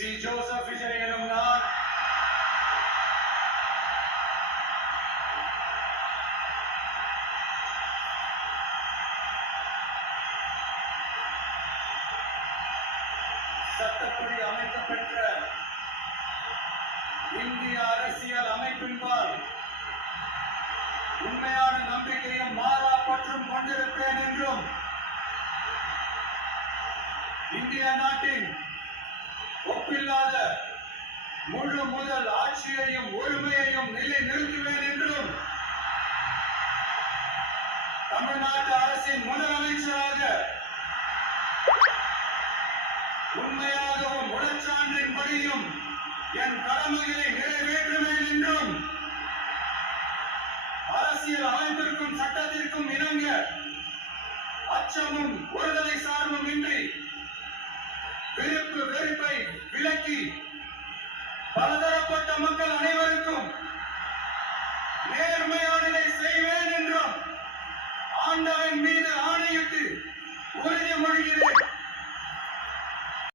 C. Joseph Vijay எனும் நான் சட்டப்படி அமைக்கப்பெற்ற இந்திய அரசியல் அமைப்பின்பால் உண்மையான நம்பிக்கையும் மாறா பற்றும் கொண்டிருப்பேன் என்றும் இந்திய நாட்டின் ஒப்பில்லாத முழு முதல் ஆட்சியையும் உரிமையையும் நிலைநிறுத்துவேன் என்றும் தமிழ்நாட்டு அரசின் முதலமைச்சராக உண்மையாகவும் உடற்சான்றின்படியும் என் கடமைகளை நிறைவேற்றுவேன் என்றும் அரசியல் அமைப்பிற்கும் சட்டத்திற்கும் இணங்க அச்சமும் ஒருதலை சார்பும் இன்றி விருப்பு வெறுப்பை விலக்கி பலதரப்பட்ட மக்கள் அனைவருக்கும் நேர்மையான